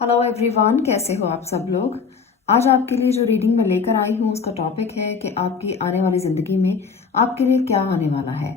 Hello everyone, कैसे हो आप सब लोग। आज आपके लिए जो रीडिंग मैं लेकर आई हूँ उसका टॉपिक है कि आपकी आने वाली ज़िंदगी में आपके लिए क्या आने वाला है।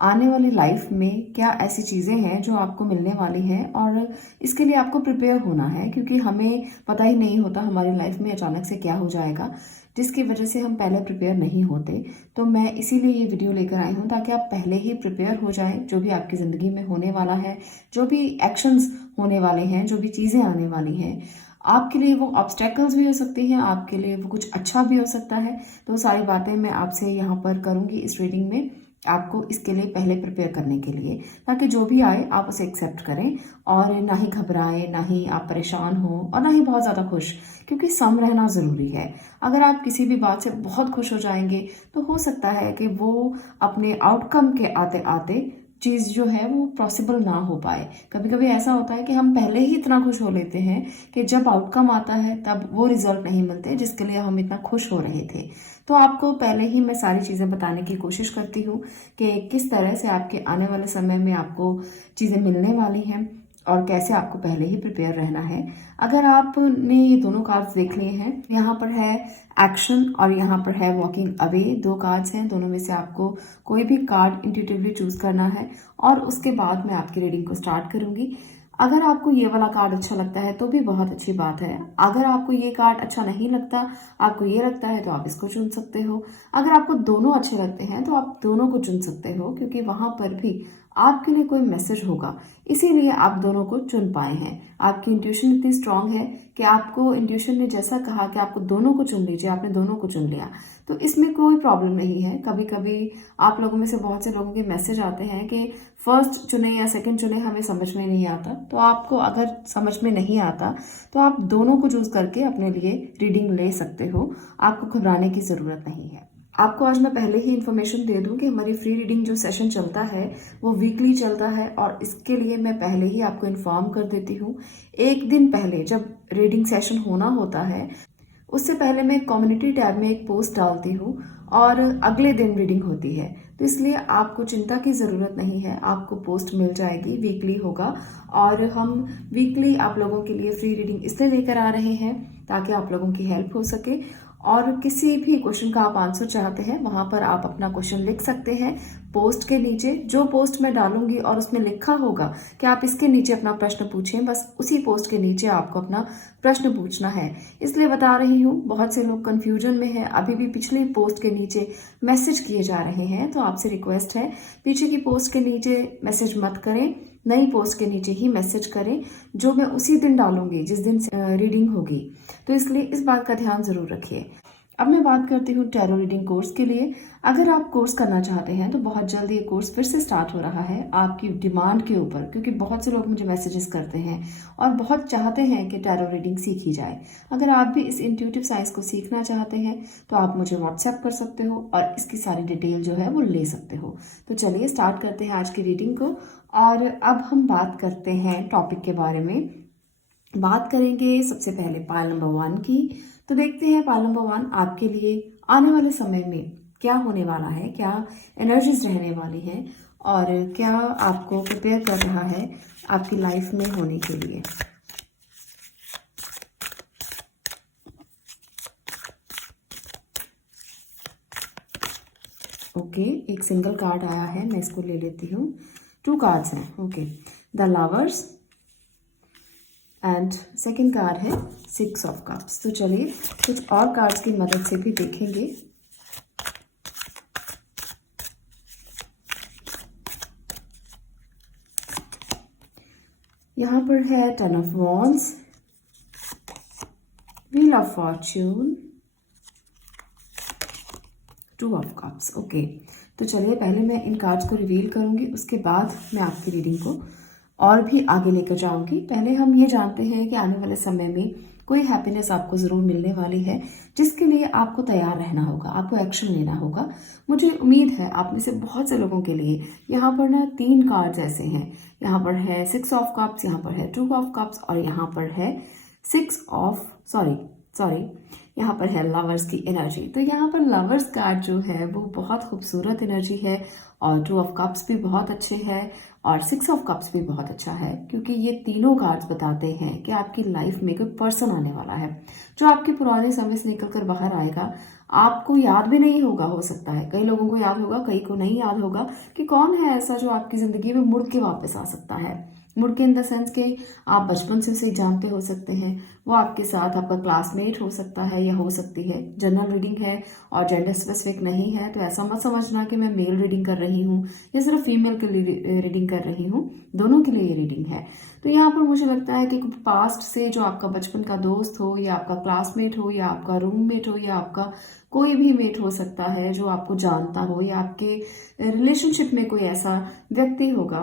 आने वाली लाइफ में क्या ऐसी चीज़ें हैं जो आपको मिलने वाली हैं और इसके लिए आपको प्रिपेयर होना है, क्योंकि हमें पता ही नहीं होता हमारी लाइफ में अचानक से क्या हो जाएगा, जिसकी वजह से हम पहले प्रिपेयर नहीं होते। तो मैं इसीलिए ये वीडियो लेकर आई हूँ ताकि आप पहले ही प्रिपेयर हो जाएं। जो भी आपकी ज़िंदगी में होने वाला है, जो भी एक्शंस होने वाले हैं, जो भी चीज़ें आने वाली हैं, आपके लिए वो ऑब्स्टेकल्स भी हो सकती हैं, आपके लिए वो कुछ अच्छा भी हो सकता है। तो सारी बातें मैं आपसे यहाँ पर करूँगी इस रीडिंग में, आपको इसके लिए पहले प्रिपेयर करने के लिए, ताकि जो भी आए आप उसे एक्सेप्ट करें और ना ही घबराएं, ना ही आप परेशान हो और ना ही बहुत ज़्यादा खुश, क्योंकि सम रहना ज़रूरी है। अगर आप किसी भी बात से बहुत खुश हो जाएंगे तो हो सकता है कि वो अपने आउटकम के आते आते चीज़ जो है वो पॉसिबल ना हो पाए। कभी कभी ऐसा होता है कि हम पहले ही इतना खुश हो लेते हैं कि जब आउटकम आता है तब वो रिजल्ट नहीं मिलते जिसके लिए हम इतना खुश हो रहे थे। तो आपको पहले ही मैं सारी चीज़ें बताने की कोशिश करती हूँ कि किस तरह से आपके आने वाले समय में आपको चीज़ें मिलने वाली हैं और कैसे आपको पहले ही प्रिपेयर रहना है। अगर आपने ये दोनों कार्ड्स देख लिए हैं, यहाँ पर है एक्शन और यहाँ पर है वॉकिंग अवे, दो कार्ड्स हैं। दोनों में से आपको कोई भी कार्ड इंट्यूटिवली चूज करना है और उसके बाद मैं आपकी रीडिंग को स्टार्ट करूंगी। अगर आपको ये वाला कार्ड अच्छा लगता है तो भी बहुत अच्छी बात है। अगर आपको ये कार्ड अच्छा नहीं लगता, आपको ये लगता है, तो आप इसको चुन सकते हो। अगर आपको दोनों अच्छे लगते हैं तो आप दोनों को चुन सकते हो, क्योंकि वहां पर भी आपके लिए कोई मैसेज होगा, इसीलिए आप दोनों को चुन पाए हैं। आपकी इंट्यूशन इतनी स्ट्रांग है कि आपको इंट्यूशन ने जैसा कहा कि आपको दोनों को चुन लीजिए, आपने दोनों को चुन लिया, तो इसमें कोई प्रॉब्लम नहीं है। कभी कभी आप लोगों में से बहुत से लोगों के मैसेज आते हैं कि फर्स्ट चुने या सेकंड चुने, हमें समझ में नहीं आता। तो आपको अगर समझ में नहीं आता तो आप दोनों को चूज करके अपने लिए रीडिंग ले सकते हो, आपको घबराने की ज़रूरत नहीं है। आपको आज मैं पहले ही इन्फॉर्मेशन दे दूं कि हमारी फ्री रीडिंग जो सेशन चलता है वो वीकली चलता है, और इसके लिए मैं पहले ही आपको इन्फॉर्म कर देती हूँ। एक दिन पहले जब रीडिंग सेशन होना होता है, उससे पहले मैं कम्युनिटी टैब में एक पोस्ट डालती हूँ और अगले दिन रीडिंग होती है। तो इसलिए आपको चिंता की ज़रूरत नहीं है, आपको पोस्ट मिल जाएगी, वीकली होगा। और हम वीकली आप लोगों के लिए फ्री रीडिंग इसलिए लेकर आ रहे हैं ताकि आप लोगों की हेल्प हो सके। और किसी भी क्वेश्चन का आप आंसर चाहते हैं, वहां पर आप अपना क्वेश्चन लिख सकते हैं पोस्ट के नीचे। जो पोस्ट मैं डालूंगी और उसमें लिखा होगा कि आप इसके नीचे अपना प्रश्न पूछें, बस उसी पोस्ट के नीचे आपको अपना प्रश्न पूछना है। इसलिए बता रही हूँ, बहुत से लोग कंफ्यूजन में हैं, अभी भी पिछली पोस्ट के नीचे मैसेज किए जा रहे हैं। तो आपसे रिक्वेस्ट है, पीछे की पोस्ट के नीचे मैसेज मत करें, नई पोस्ट के नीचे ही मैसेज करें, जो मैं उसी दिन डालूंगी जिस दिन रीडिंग होगी। तो इसलिए इस बात का ध्यान जरूर रखिए। अब मैं बात करती हूँ टैरो रीडिंग कोर्स के लिए। अगर आप कोर्स करना चाहते हैं तो बहुत जल्दी ये कोर्स फिर से स्टार्ट हो रहा है आपकी डिमांड के ऊपर, क्योंकि बहुत से लोग मुझे मैसेजेस करते हैं और बहुत चाहते हैं कि टैरो रीडिंग सीखी जाए। अगर आप भी इस इंट्यूटिव साइंस को सीखना चाहते हैं तो आप मुझे व्हाट्सएप कर सकते हो और इसकी सारी डिटेल जो है वो ले सकते हो। तो चलिए स्टार्ट करते हैं आज की रीडिंग को। और अब हम बात करते हैं टॉपिक के बारे में। बात करेंगे सबसे पहले पाइल नंबर 1 की। तो देखते हैं पाइल नंबर 1 आपके लिए आने वाले समय में क्या होने वाला है, क्या एनर्जीज रहने वाली है और क्या आपको प्रिपेयर कर रहा है आपकी लाइफ में होने के लिए। ओके, एक सिंगल कार्ड आया है, मैं इसको ले लेती हूँ। 2 कार्ड्स हैं। Okay, the lovers and second card है 6 ऑफ कप्स। तो चलिए कुछ और कार्ड्स की मदद से भी देखेंगे। यहाँ पर है 10 of wands, wheel of Fortune, 2 of cups. Okay, तो चलिए पहले मैं इन कार्ड्स को रिवील करूंगी, उसके बाद मैं आपकी रीडिंग को और भी आगे लेकर जाऊंगी। पहले हम ये जानते हैं कि आने वाले समय में कोई हैप्पीनेस आपको ज़रूर मिलने वाली है, जिसके लिए आपको तैयार रहना होगा, आपको एक्शन लेना होगा। मुझे उम्मीद है आप में से बहुत से लोगों के लिए यहाँ पर ना 3 कार्ड्स ऐसे हैं। यहाँ पर है 6 ऑफ कप्स, यहाँ पर है 2 ऑफ कप्स और यहाँ पर है 6 ऑफ सॉरी यहाँ पर है लवर्स की एनर्जी। तो यहाँ पर लवर्स कार्ड जो है वो बहुत खूबसूरत एनर्जी है और 2 ऑफ कप्स भी बहुत अच्छे हैं और 6 ऑफ कप्स भी बहुत अच्छा है क्योंकि ये तीनों कार्ड्स बताते हैं कि आपकी लाइफ में कोई पर्सन आने वाला है जो आपके पुराने समय से निकल कर बाहर आएगा। आपको याद भी नहीं होगा, हो सकता है कई लोगों को याद होगा, कई को नहीं याद होगा कि कौन है ऐसा जो आपकी ज़िंदगी में मुड़ के वापस आ सकता है। मुड़ के इन द सेंस के आप बचपन से उसे जानते हो सकते हैं, वो आपके साथ आपका क्लासमेट हो सकता है या हो सकती है। जनरल रीडिंग है और जेंडर स्पेसिफिक नहीं है, तो ऐसा मत समझना कि मैं मेल रीडिंग कर रही हूँ या सिर्फ फीमेल के लिए रीडिंग कर रही हूँ, दोनों के लिए ये रीडिंग है। तो यहाँ पर मुझे लगता है कि पास्ट से जो आपका बचपन का दोस्त हो या आपका क्लासमेट हो या आपका रूममेट हो या आपका कोई भी मेट हो सकता है जो आपको जानता हो, या आपके रिलेशनशिप में कोई ऐसा व्यक्ति होगा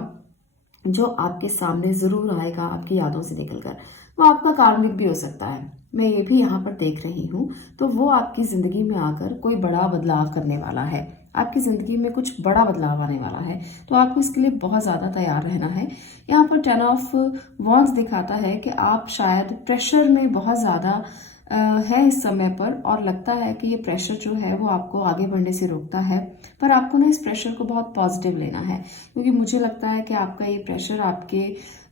जो आपके सामने जरूर आएगा आपकी यादों से निकलकर। वो आपका कार्मिक भी हो सकता है, मैं ये भी यहाँ पर देख रही हूँ। तो वो आपकी ज़िंदगी में आकर कोई बड़ा बदलाव करने वाला है, आपकी ज़िंदगी में कुछ बड़ा बदलाव आने वाला है, तो आपको इसके लिए बहुत ज़्यादा तैयार रहना है। यहाँ पर 10 ऑफ वॉन्ड्स दिखाता है कि आप शायद प्रेशर में बहुत ज़्यादा है इस समय पर, और लगता है कि ये प्रेशर जो है वो आपको आगे बढ़ने से रोकता है। पर आपको ना इस प्रेशर को बहुत पॉजिटिव लेना है, क्योंकि मुझे लगता है कि आपका ये प्रेशर आपके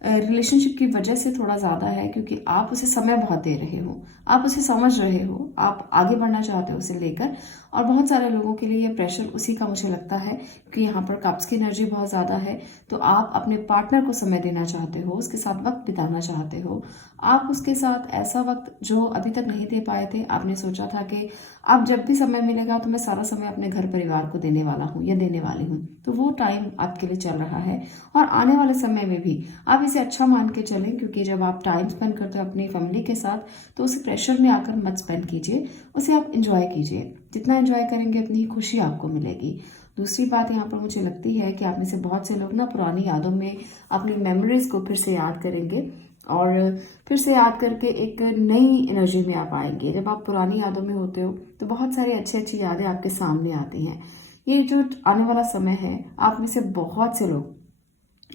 रिलेशनशिप की वजह से थोड़ा ज़्यादा है, क्योंकि आप उसे समय बहुत दे रहे हो, आप उसे समझ रहे हो, आप आगे बढ़ना चाहते हो उसे लेकर। और बहुत सारे लोगों के लिए ये प्रेशर उसी का मुझे लगता है, क्योंकि यहाँ पर कप्स की एनर्जी बहुत ज़्यादा है। तो आप अपने पार्टनर को समय देना चाहते हो, उसके साथ वक्त बिताना चाहते हो, आप उसके साथ ऐसा वक्त जो अभी तक नहीं दे पाए थे। आपने सोचा था कि अब जब भी समय मिलेगा तो मैं सारा समय अपने घर परिवार को देने वाला हूँ या देने वाली हूँ, तो वो टाइम आपके लिए चल रहा है। और आने वाले समय में भी आप इसे अच्छा मान के चलें, क्योंकि जब आप टाइम स्पेंड करते हो अपनी फैमिली के साथ तो उस प्रेशर में आकर मत स्पेंड कीजिए, उसे आप इंजॉय कीजिए। जितना इंजॉय करेंगे उतनी ही खुशी आपको मिलेगी। दूसरी बात यहाँ पर मुझे लगती है कि आप में से बहुत से लोग ना पुरानी यादों में अपनी मेमोरीज को फिर से याद करेंगे और फिर से याद करके एक नई एनर्जी में आप आएंगे। जब आप पुरानी यादों में होते हो तो बहुत सारी अच्छी अच्छी यादें आपके सामने आती हैं। ये जो आने वाला समय है, आप में से बहुत से लोग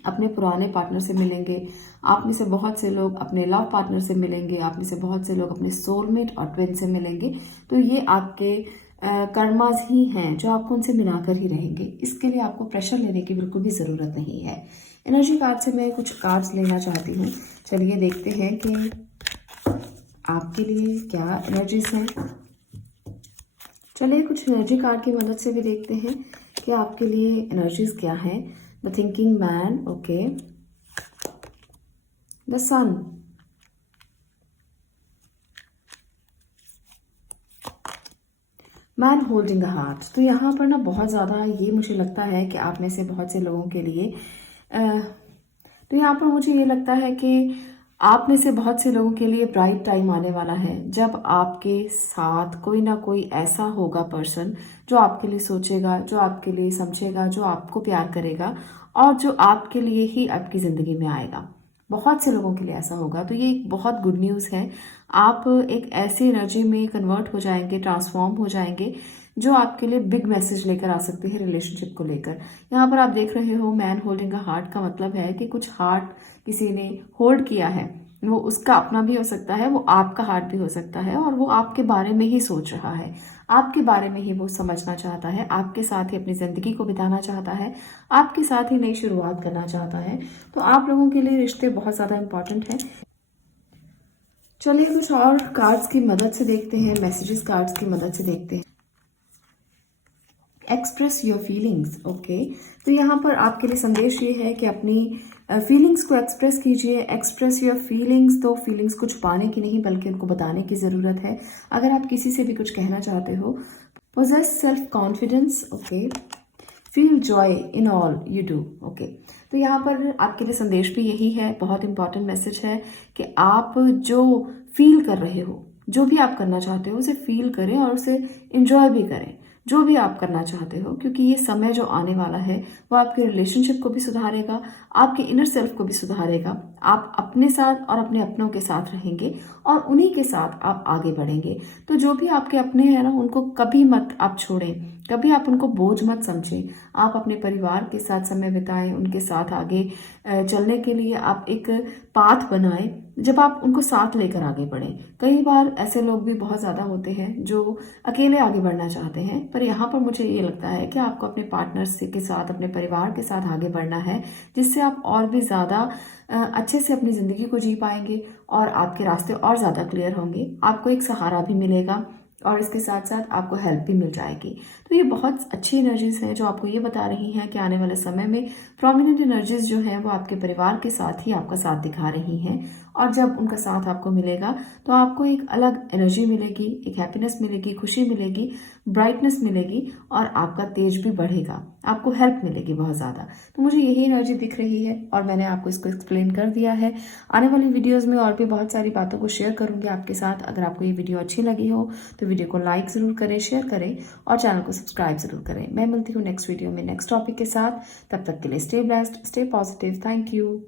अपने पुराने पार्टनर से मिलेंगे, आप में से बहुत से लोग अपने लव पार्टनर से मिलेंगे, आप में से बहुत से लोग अपने सोलमेट और ट्विन से मिलेंगे। तो ये आपके कर्माज ही हैं जो आपको उनसे मिलाकर ही रहेंगे। इसके लिए आपको प्रेशर लेने की बिल्कुल भी ज़रूरत नहीं है। एनर्जी कार्ड से मैं कुछ कार्ड्स लेना चाहती हूँ। चलिए देखते हैं कि आपके लिए क्या एनर्जीज हैं। चलिए कुछ एनर्जी कार्ड की मदद से भी देखते हैं कि आपके लिए एनर्जीज क्या हैं। The thinking man, okay, the sun, man holding the heart. तो यहाँ पर ना बहुत ज़्यादा ये मुझे लगता है कि आप में से बहुत से लोगों के लिए तो यहाँ पर मुझे ये लगता है कि आप में से बहुत से लोगों के लिए ब्राइट टाइम आने वाला है जब आपके साथ कोई ना कोई ऐसा होगा पर्सन जो आपके लिए सोचेगा, जो आपके लिए समझेगा, जो आपको प्यार करेगा और जो आपके लिए ही आपकी ज़िंदगी में आएगा। बहुत से लोगों के लिए ऐसा होगा। तो ये एक बहुत गुड न्यूज़ है। आप एक ऐसी एनर्जी में कन्वर्ट हो जाएंगे, ट्रांसफॉर्म हो जाएंगे जो आपके लिए बिग मैसेज लेकर आ सकते हैं रिलेशनशिप को लेकर। यहाँ पर आप देख रहे हो मैन होल्डिंग अ हार्ट का मतलब है कि कुछ हार्ट किसी ने होल्ड किया है। वो उसका अपना भी हो सकता है, वो आपका हार्ट भी हो सकता है, और वो आपके बारे में ही सोच रहा है, आपके बारे में ही वो समझना चाहता है, आपके साथ ही अपनी ज़िंदगी को बिताना चाहता है, आपके साथ ही नई शुरुआत करना चाहता है। तो आप लोगों के लिए रिश्ते बहुत ज़्यादा इंपॉर्टेंट हैं। चलिए कुछ और कार्ड्स की मदद से देखते हैं, मैसेजेस कार्ड्स की मदद से देखते हैं। Express your feelings, okay. तो यहाँ पर आपके लिए संदेश ये है कि अपनी फीलिंग्स को एक्सप्रेस कीजिए। एक्सप्रेस योर फीलिंग्स, तो फीलिंग्स कुछ पाने की नहीं बल्कि उनको बताने की ज़रूरत है। अगर आप किसी से भी कुछ कहना चाहते हो, possess self confidence, okay, feel joy in all you do, okay. तो यहाँ पर आपके लिए संदेश भी यही है, बहुत इंपॉर्टेंट मैसेज है कि आप जो फील कर रहे हो, जो भी आप करना चाहते हो उसे फील करें और उसे इंजॉय भी करें, जो भी आप करना चाहते हो, क्योंकि ये समय जो आने वाला है वो आपके रिलेशनशिप को भी सुधारेगा, आपके इनर सेल्फ को भी सुधारेगा। आप अपने साथ और अपने अपनों के साथ रहेंगे और उन्हीं के साथ आप आगे बढ़ेंगे। तो जो भी आपके अपने हैं ना, उनको कभी मत आप छोड़ें, कभी आप उनको बोझ मत समझें। आप अपने परिवार के साथ समय बिताएं, उनके साथ आगे चलने के लिए आप एक पाथ बनाएं जब आप उनको साथ लेकर आगे बढ़ें। कई बार ऐसे लोग भी बहुत ज़्यादा होते हैं जो अकेले आगे बढ़ना चाहते हैं, पर यहाँ पर मुझे ये लगता है कि आपको अपने पार्टनर्स के साथ, अपने परिवार के साथ आगे बढ़ना है, जिससे आप और भी ज़्यादा अच्छे से अपनी ज़िंदगी को जी पाएंगे और आपके रास्ते और ज़्यादा क्लियर होंगे। आपको एक सहारा भी मिलेगा और इसके साथ साथ आपको हेल्प भी मिल जाएगी। तो ये बहुत अच्छी एनर्जीज हैं जो आपको ये बता रही हैं कि आने वाले समय में प्रोमिनेंट एनर्जीज जो हैं वो आपके परिवार के साथ ही आपका साथ दिखा रही हैं, और जब उनका साथ आपको मिलेगा तो आपको एक अलग एनर्जी मिलेगी, एक हैप्पीनेस मिलेगी, खुशी मिलेगी, ब्राइटनेस मिलेगी और आपका तेज भी बढ़ेगा, आपको हेल्प मिलेगी बहुत ज़्यादा। तो मुझे यही एनर्जी दिख रही है और मैंने आपको इसको एक्सप्लेन कर दिया है। आने वाली वीडियोज़ में और भी बहुत सारी बातों को शेयर करूँगी आपके साथ। अगर आपको ये वीडियो अच्छी लगी हो तो वीडियो को लाइक ज़रूर करें, शेयर करें और चैनल को सब्सक्राइब ज़रूर करें। मैं मिलती हूँ नेक्स्ट वीडियो में नेक्स्ट टॉपिक के साथ। तब तक के लिए stay blessed, stay positive. Thank you.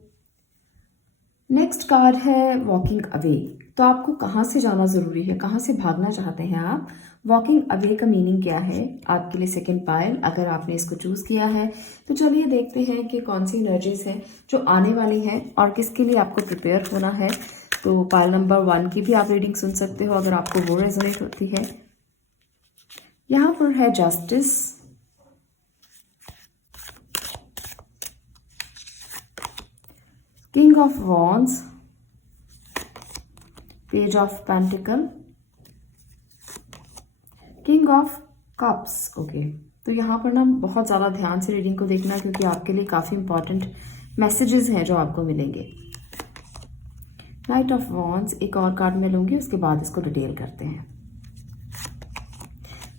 Next card है वॉकिंग अवे। तो आपको कहाँ से जाना ज़रूरी है, कहाँ से भागना चाहते हैं आप? वॉकिंग अवे का मीनिंग क्या है आपके लिए? सेकंड पायल, अगर आपने इसको चूज़ किया है तो चलिए देखते हैं कि कौन सी एनर्जीज हैं जो आने वाली हैं और किसके लिए आपको प्रिपेयर होना है। तो पायल नंबर 1 की भी आप रीडिंग सुन सकते हो अगर आपको वो रेजोनेट होती है। यहाँ पर है justice, king of wands, page of pentacle, king of cups. Okay, तो यहाँ पर ना बहुत ज़्यादा ध्यान से रीडिंग को देखना क्योंकि आपके लिए काफ़ी इंपॉर्टेंट मैसेजेस हैं जो आपको मिलेंगे। नाइट ऑफ वॉन्ड्स एक और कार्ड मैं लूँगी, उसके बाद इसको डिटेल करते हैं।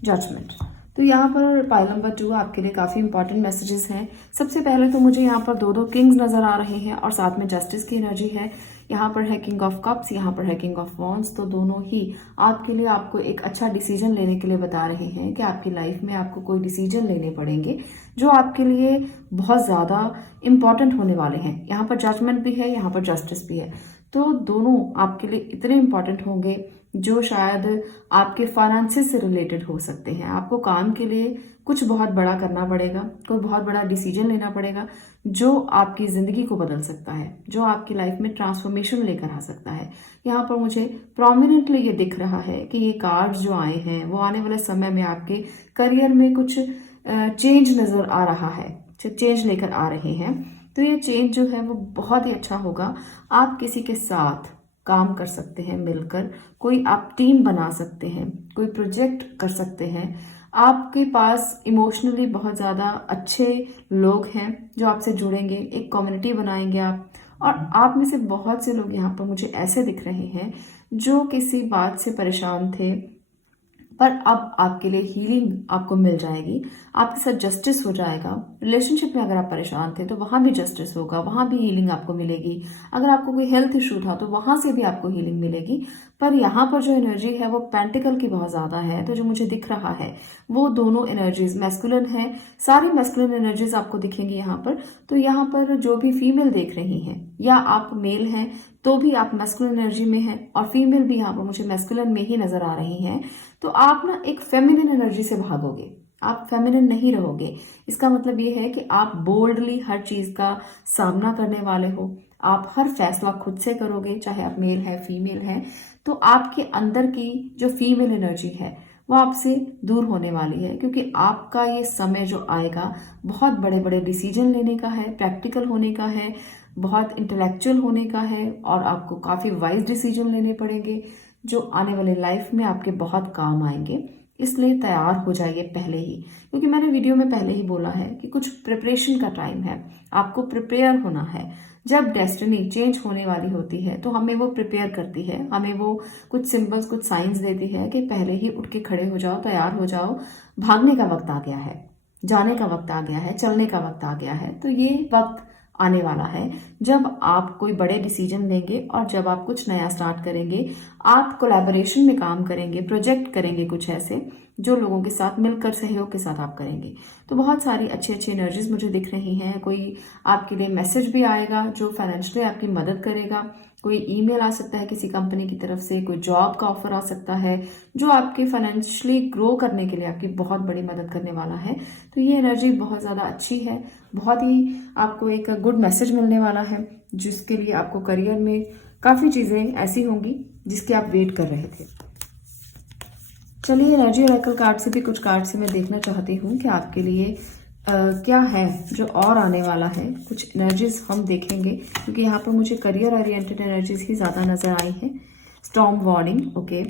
जजमेंट। तो यहाँ पर पाइल नंबर 2 आपके लिए काफ़ी इंपॉर्टेंट मैसेजेस हैं। सबसे पहले तो मुझे यहाँ पर दो किंग्स नज़र आ रहे हैं और साथ में जस्टिस की एनर्जी है। यहाँ पर है किंग ऑफ कप्स, यहाँ पर है किंग ऑफ वॉन्ड्स। तो दोनों ही आपके लिए आपको एक अच्छा डिसीजन लेने के लिए बता रहे हैं कि आपकी लाइफ में आपको कोई डिसीजन लेने पड़ेंगे जो आपके लिए बहुत ज़्यादा इम्पॉर्टेंट होने वाले हैं। यहाँ पर जजमेंट भी है, यहाँ पर जस्टिस भी है। तो दोनों आपके लिए इतने इम्पॉर्टेंट होंगे जो शायद आपके फाइनेंसेस से रिलेटेड हो सकते हैं। आपको काम के लिए कुछ बहुत बड़ा करना पड़ेगा, कोई बहुत बड़ा डिसीजन लेना पड़ेगा जो आपकी ज़िंदगी को बदल सकता है, जो आपकी लाइफ में ट्रांसफॉर्मेशन लेकर आ सकता है। यहाँ पर मुझे प्रोमिनेंटली ये दिख रहा है कि ये कार्ड्स जो आए हैं वो आने वाले समय में आपके करियर में कुछ चेंज नज़र आ रहा है, चेंज लेकर आ रहे हैं। तो ये चेंज जो है वो बहुत ही अच्छा होगा। आप किसी के साथ काम कर सकते हैं मिलकर, कोई आप टीम बना सकते हैं, कोई प्रोजेक्ट कर सकते हैं। आपके पास इमोशनली बहुत ज़्यादा अच्छे लोग हैं जो आपसे जुड़ेंगे, एक कम्युनिटी बनाएंगे आप। और आप में से बहुत से लोग यहाँ पर मुझे ऐसे दिख रहे हैं जो किसी बात से परेशान थे, पर अब आपके लिए हीलिंग आपको मिल जाएगी, आपके साथ जस्टिस हो जाएगा। रिलेशनशिप में अगर आप परेशान थे तो वहाँ भी जस्टिस होगा, वहाँ भी हीलिंग आपको मिलेगी। अगर आपको कोई हेल्थ इशू था तो वहाँ से भी आपको हीलिंग मिलेगी। पर यहाँ पर जो एनर्जी है वो पेंटिकल की बहुत ज़्यादा है। तो जो मुझे दिख रहा है वो दोनों एनर्जीज मैस्कुलिन है, सारी मैस्कुलिन एनर्जीज आपको दिखेंगी यहाँ पर। तो यहाँ पर जो भी फीमेल देख रही हैं या आप मेल हैं तो भी आप मैस्कुलिन एनर्जी में हैं, और फीमेल भी यहाँ पर मुझे मैस्कुलिन में ही नजर आ रही हैं। तो आप ना एक फेमिनिन एनर्जी से भागोगे, आप फेमिनिन नहीं रहोगे। इसका मतलब ये है कि आप बोल्डली हर चीज का सामना करने वाले हो। आप हर फैसला खुद से करोगे, चाहे आप मेल है फीमेल है। तो आपके अंदर की जो फीमेल एनर्जी है वो आपसे दूर होने वाली है, क्योंकि आपका ये समय जो आएगा बहुत बड़े बड़े डिसीजन लेने का है, प्रैक्टिकल होने का है, बहुत इंटेलेक्चुअल होने का है, और आपको काफ़ी वाइज डिसीजन लेने पड़ेंगे जो आने वाले लाइफ में आपके बहुत काम आएंगे। इसलिए तैयार हो जाइए पहले ही, क्योंकि मैंने वीडियो में पहले ही बोला है कि कुछ प्रिपरेशन का टाइम है, आपको प्रिपेयर होना है। जब डेस्टिनी चेंज होने वाली होती है तो हमें वो प्रिपेयर करती है, हमें वो कुछ सिंबल्स, कुछ साइंस देती है कि पहले ही उठ के खड़े हो जाओ, तैयार हो जाओ, भागने का वक्त आ गया है, जाने का वक्त आ गया है, चलने का वक्त आ गया है। तो ये वक्त आने वाला है जब आप कोई बड़े डिसीजन लेंगे और जब आप कुछ नया स्टार्ट करेंगे, आप कोलैबोरेशन में काम करेंगे, प्रोजेक्ट करेंगे कुछ ऐसे जो लोगों के साथ मिलकर सहयोग के साथ आप करेंगे। तो बहुत सारी अच्छी अच्छी एनर्जीज मुझे दिख रही हैं। कोई आपके लिए मैसेज भी आएगा जो फाइनेंशियली आपकी मदद करेगा, कोई ईमेल आ सकता है किसी कंपनी की तरफ से, कोई जॉब का ऑफर आ सकता है जो आपके फाइनेंशियली ग्रो करने के लिए आपकी बहुत बड़ी मदद करने वाला है। तो ये एनर्जी बहुत ज़्यादा अच्छी है, बहुत ही आपको एक गुड मैसेज मिलने वाला है जिसके लिए आपको करियर में काफ़ी चीज़ें ऐसी होंगी जिसकी आप वेट कर रहे थे। चलिए एनर्जी ऑरेकल कार्ड से भी कुछ कार्ड से मैं देखना चाहती हूँ कि आपके लिए क्या है जो और आने वाला है। कुछ एनर्जीज हम देखेंगे क्योंकि यहाँ पर मुझे करियर ओरिएंटेड एनर्जीज ही ज़्यादा नजर आई है। Storm warning, okay.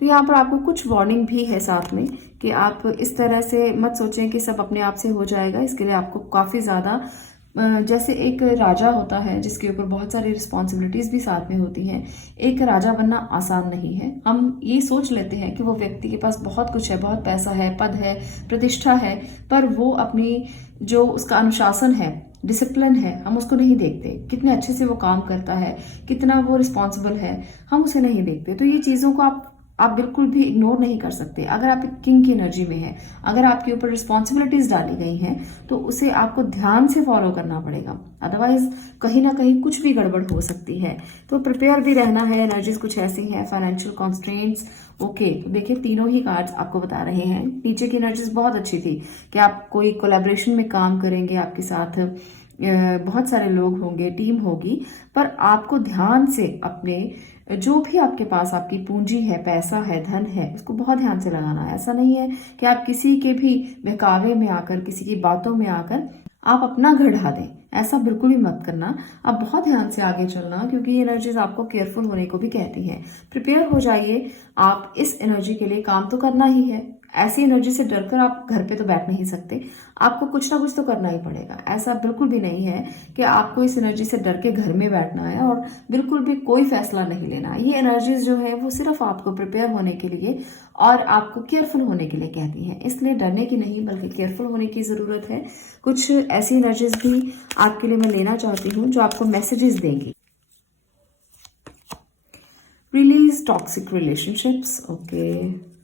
तो यहाँ पर आपको कुछ वार्निंग भी है साथ में कि आप इस तरह से मत सोचें कि सब अपने आप से हो जाएगा। इसके लिए आपको काफ़ी ज़्यादा जैसे एक राजा होता है जिसके ऊपर बहुत सारी रिस्पॉन्सिबिलिटीज भी साथ में होती हैं, एक राजा बनना आसान नहीं है। हम ये सोच लेते हैं कि वो व्यक्ति के पास बहुत कुछ है, बहुत पैसा है, पद है, प्रतिष्ठा है, पर वो अपनी जो उसका अनुशासन है, डिसिप्लिन है, हम उसको नहीं देखते। कितने अच्छे से वो काम करता है, कितना वो रिस्पॉन्सिबल है, हम उसे नहीं देखते। तो ये चीज़ों को आप बिल्कुल भी इग्नोर नहीं कर सकते। अगर आप एक किंग की एनर्जी में हैं, अगर आपके ऊपर रिस्पॉन्सिबिलिटीज डाली गई हैं, तो उसे आपको ध्यान से फॉलो करना पड़ेगा, अदरवाइज कहीं ना कहीं कुछ भी गड़बड़ हो सकती है। तो प्रिपेयर भी रहना है। एनर्जीज कुछ ऐसी हैं, फाइनेंशियल कॉन्स्ट्रेंट्स, ओके। तो देखिए तीनों ही कार्ड्स आपको बता रहे हैं। नीचे की एनर्जीज बहुत अच्छी थी कि आप कोई कोलैबोरेशन में काम करेंगे, आपके साथ बहुत सारे लोग होंगे, टीम होगी, पर आपको ध्यान से अपने जो भी आपके पास आपकी पूंजी है, पैसा है, धन है, उसको बहुत ध्यान से लगाना है। ऐसा नहीं है कि आप किसी के भी बहकावे में आकर, किसी की बातों में आकर आप अपना घर ढा दें। ऐसा बिल्कुल भी मत करना। आप बहुत ध्यान से आगे चलना क्योंकि ये एनर्जीज आपको केयरफुल होने को भी कहती हैं। प्रिपेयर हो जाइए। आप इस एनर्जी के लिए काम तो करना ही है। ऐसी एनर्जी से डरकर आप घर पे तो बैठ नहीं सकते। आपको कुछ ना कुछ तो करना ही पड़ेगा। ऐसा बिल्कुल भी नहीं है कि आपको इस एनर्जी से डर के घर में बैठना है और बिल्कुल भी कोई फैसला नहीं लेना। ये एनर्जीज जो है वो सिर्फ आपको प्रिपेयर होने के लिए और आपको केयरफुल होने के लिए कहती हैं। इसलिए डरने की नहीं बल्कि केयरफुल होने की जरूरत है। कुछ ऐसी एनर्जीज भी आपके लिए मैं लेना चाहती हूँ जो आपको मैसेजेस देंगी। Release toxic relationships, okay.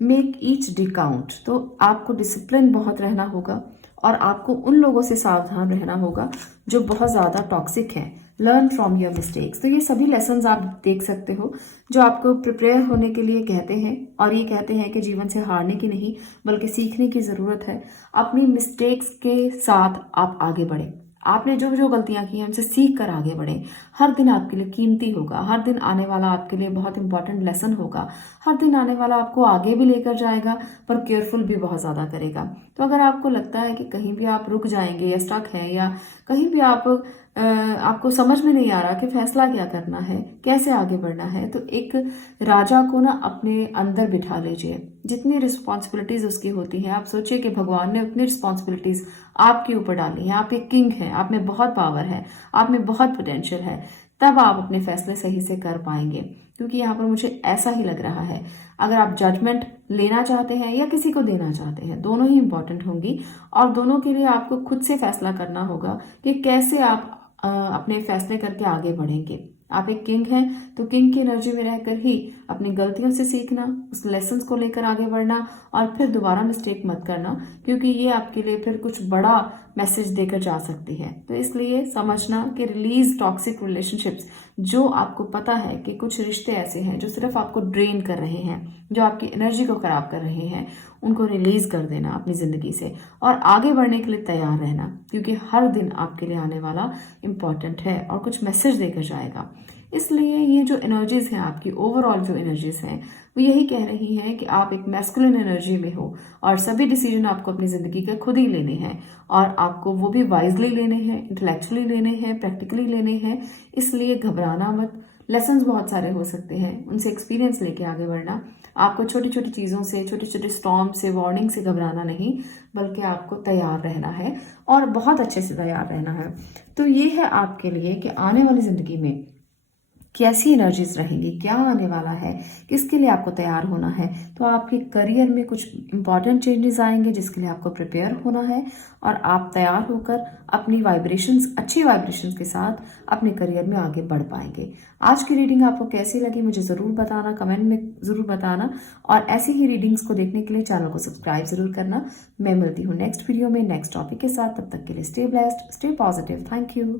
Make each day count. तो आपको डिसिप्लिन बहुत रहना होगा और आपको उन लोगों से सावधान रहना होगा जो बहुत ज़्यादा टॉक्सिक हैं। Learn from your mistakes. तो ये सभी लेसन्स आप देख सकते हो जो आपको प्रिपेयर होने के लिए कहते हैं और ये कहते हैं कि जीवन से हारने की नहीं बल्कि सीखने की ज़रूरत है। अपनी मिस्टेक्स के साथ आप आगे बढ़ें। आपने जो जो गलतियां की हैं उनसे सीख कर आगे बढ़ें। हर दिन आपके लिए कीमती होगा। हर दिन आने वाला आपके लिए बहुत इंपॉर्टेंट लेसन होगा। हर दिन आने वाला आपको आगे भी लेकर जाएगा पर केयरफुल भी बहुत ज़्यादा करेगा। तो अगर आपको लगता है कि कहीं भी आप रुक जाएंगे या स्टक है या कहीं भी आपको समझ में नहीं आ रहा कि फैसला क्या करना है, कैसे आगे बढ़ना है, तो एक राजा को ना अपने अंदर बिठा लीजिए। जितनी रिस्पॉन्सिबिलिटीज उसकी होती हैं, आप सोचिए कि भगवान ने उतनी रिस्पॉन्सिबिलिटीज आपके ऊपर डाली है। आप एक किंग हैं, आप में बहुत पावर है, आप में बहुत पोटेंशियल है। तब आप अपने फैसले सही से कर पाएंगे क्योंकि यहाँ पर मुझे ऐसा ही लग रहा है। अगर आप जजमेंट लेना चाहते हैं या किसी को देना चाहते हैं, दोनों ही इंपॉर्टेंट होंगी और दोनों के लिए आपको खुद से फैसला करना होगा कि कैसे आप अपने फैसले करके आगे बढ़ेंगे। आप एक किंग हैं तो किंग की एनर्जी में रहकर ही अपनी गलतियों से सीखना, उस लेसन्स को लेकर आगे बढ़ना और फिर दोबारा मिस्टेक मत करना क्योंकि ये आपके लिए फिर कुछ बड़ा मैसेज देकर जा सकती है। तो इसलिए समझना कि रिलीज टॉक्सिक रिलेशनशिप्स। जो आपको पता है कि कुछ रिश्ते ऐसे हैं जो सिर्फ आपको ड्रेन कर रहे हैं, जो आपकी एनर्जी को खराब कर रहे हैं, उनको रिलीज कर देना अपनी जिंदगी से और आगे बढ़ने के लिए तैयार रहना क्योंकि हर दिन आपके लिए आने वाला इम्पॉर्टेंट है और कुछ मैसेज देकर जाएगा। इसलिए ये जो एनर्जीज हैं, आपकी ओवरऑल जो एनर्जीज हैं, वो यही कह रही हैं कि आप एक मैस्कुलिन एनर्जी में हो और सभी डिसीजन आपको अपनी जिंदगी के खुद ही लेने हैं और आपको वो भी वाइजली लेने हैं, इंटेलेक्चुअली लेने हैं, प्रैक्टिकली लेने हैं। इसलिए घबराना मत। लेसन्स बहुत सारे हो सकते हैं, उनसे एक्सपीरियंस लेके आगे बढ़ना। आपको छोटी छोटी चीज़ों से, छोटे छोटे स्टॉर्म से, वार्निंग से घबराना नहीं बल्कि आपको तैयार रहना है और बहुत अच्छे से तैयार रहना है। तो ये है आपके लिए कि आने वाली जिंदगी में कैसी एनर्जीज रहेंगी, क्या आने वाला है, किसके लिए आपको तैयार होना है। तो आपके करियर में कुछ इंपॉर्टेंट चेंजेस आएंगे जिसके लिए आपको प्रिपेयर होना है और आप तैयार होकर अपनी वाइब्रेशंस, अच्छी वाइब्रेशंस के साथ अपने करियर में आगे बढ़ पाएंगे। आज की रीडिंग आपको कैसी लगी मुझे ज़रूर बताना, कमेंट में ज़रूर बताना और ऐसी ही रीडिंग्स को देखने के लिए चैनल को सब्सक्राइब ज़रूर करना। मैं मिलती हूँ नेक्स्ट वीडियो में नेक्स्ट टॉपिक के साथ। तब तक के लिए stay blessed, stay positive. Thank you.